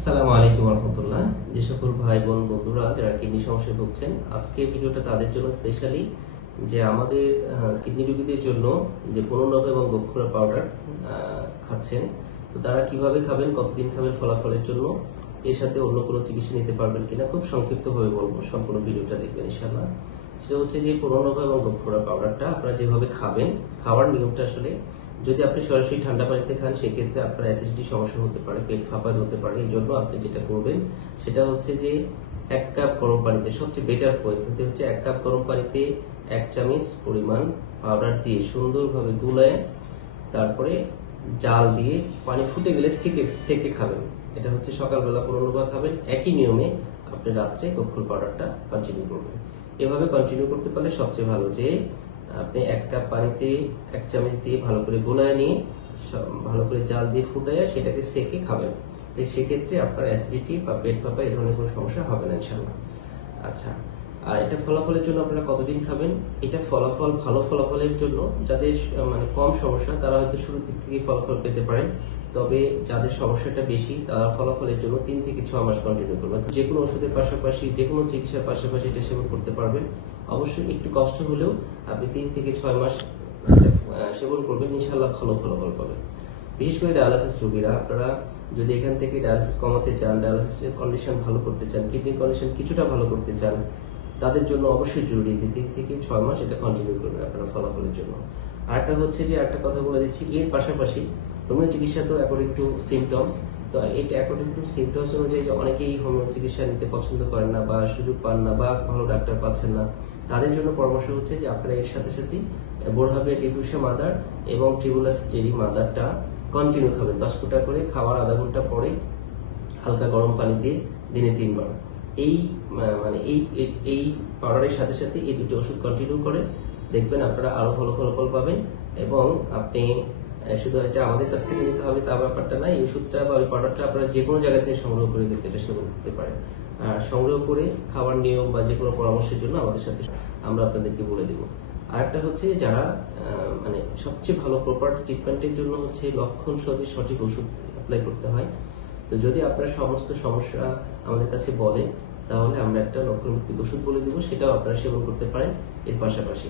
আসসালামু আলাইকুম রহমতুল্লাহ। যে সকল ভাই বোন বন্ধুরা যারা কিডনি সমস্যায় ভুগছেন, আজকের ভিডিওটা তাদের জন্য স্পেশালি যে আমাদের কিডনি রোগীদের জন্য যে পুনর্নব এবং গোখরা পাউডার খাচ্ছেন, তো তারা কিভাবে খাবেন, কতদিন খাবেন, ফলাফলের জন্য এর সাথে অন্য কোনো চিকিৎসা নিতে পারবেন কিনা খুব সংক্ষিপ্তভাবে বলবো। সম্পূর্ণ ভিডিওটা দেখবেন ইনশাআল্লাহ। সেটা হচ্ছে যে পুনর্নব এবং গোখরা পাউডারটা আপনারা যেভাবে খাবেন, খাওয়ার নিয়মটা আসলে যদি আপনি সরাসরি ঠান্ডা পানিতে খান সেক্ষেত্রে আপনার অ্যাসিডিটি সমস্যা হতে পারে, পেট ফাঁপা হতে পারে। এই জন্য আপনি যেটা করবেন সেটা হচ্ছে যে 1 কাপ গরম পানিতে, সবচেয়ে বেটার পদ্ধতি হচ্ছে 1 কাপ গরম পানিতে 1 চামচ পরিমাণ পাউডার দিয়ে সুন্দরভাবে গুলায় তারপরে জাল দিয়ে পানি ফুটে গেলে সেকে খাবেন। এটা হচ্ছে সকালবেলা পুনর্নবা খাবেন। একই নিয়মে আপনি রাত্রে গোখর পাউডারটা কন্টিনিউ করবেন। এভাবে কন্টিনিউ করতে পারলে সবচেয়ে ভালো যে আপনি 1 কাপ পানিতে 1 চামচ দিয়ে ভালো করে গোলায় নিয়ে ভালো করে জাল দিয়ে ফুটায় সেটাকে সেকে খাবেন। তো সেক্ষেত্রে আপনার অ্যাসিডিটি বা পেট ফাঁপা এই ধরনের কোনো সমস্যা হবে না ইনশাআল্লাহ। আচ্ছা, আর এটা ফলাফলের জন্য আপনারা কতদিন খাবেন? এটা ভালো ফলাফলের জন্য যাদের মানে কম সমস্যা তারা হয়তো শুরুর দিক থেকে ফলাফল পেতে পারেন, তবে যাদের সমস্যাটা বেশি তারা ফলাফলের জন্য 3 থেকে 6 মাস কন্টিনিউ করবেন। যে কোনো ওষুধের পাশাপাশি, যে কোনো চিকিৎসার পাশাপাশি এটা সেবন করতে পারবেন। অবশ্যই একটু কষ্ট হলেও আপনি 3 থেকে 6 মাস সেবন করবেন, ইনশাআল্লাহ ভালো ফলাফল পাবেন। বিশেষ করে ডায়ালিসিস রোগীরা, আপনারা যদি এখান থেকে ডায়ালিসিস কমাতে চান, ডায়ালিসিসের কন্ডিশন ভালো করতে চান, কিডনির কন্ডিশন কিছুটা ভালো করতে চান, তাদের জন্য অবশ্যই জরুরি 3 থেকে 6 মাস এটা কন্টিনিউ করবেন আপনারা ফলাফলের জন্য। আরেকটা হচ্ছে যে একটা কথা বলে দিচ্ছি, এর পাশাপাশি হোমিও চিকিৎসা তো অ্যাকর্ডিং টু সিমটমস, তো এটা অ্যাকর্ডিং টু সিমটমস অনুযায়ী অনেকেই হোমিও চিকিৎসা নিতে পছন্দ করেন না বা সুযোগ পান না বা ভালো ডাক্তার পাচ্ছেন না, তাদের জন্য পরামর্শ হচ্ছে যে আপনারা এর সাথে সাথে বোরহাবিয়া ডিফিউসা মাদার এবং ট্রিবুলাস জেরি মাদারটা কন্টিনিউ খাবেন। 10 ফোঁটা করে খাওয়ার আধা ঘন্টা পরে হালকা গরম পানি দিয়ে দিনে 3 বার এই মানে এই পাউডারের সাথে সাথে এই দুটো ওষুধ কন্টিনিউ করে দেখবেন আপনারা আরো ভালো ফলাফল পাবেন। এবং আপনি শুধু এটা আমাদের কাছ থেকে নিতে হবে তা ব্যাপারটা না, এই ওষুধটা বা ওই পাউডারটা আপনারা যে কোনো জায়গা থেকে সংগ্রহ করে কিন্তু এটা সেবন করতে পারেন। আর সংগ্রহ করে খাওয়ার নিয়ম বা যে কোনো পরামর্শের জন্য আমাদের সাথে আমরা আপনাদেরকে বলে দেবো। আরেকটা হচ্ছে যারা মানে সবচেয়ে ভালো প্রপার ট্রিটমেন্টের জন্য হচ্ছে লক্ষণ সঠিক সঠিক ওষুধ অ্যাপ্লাই করতে হয়। তো যদি আপনার সমস্ত সমস্যা আমাদের কাছে বলেন তাহলে আমরা একটা লক্ষণ ভিত্তিক ওষুধ বলে দিব, সেটাও আপনারা সেবন করতে পারেন এর পাশাপাশি।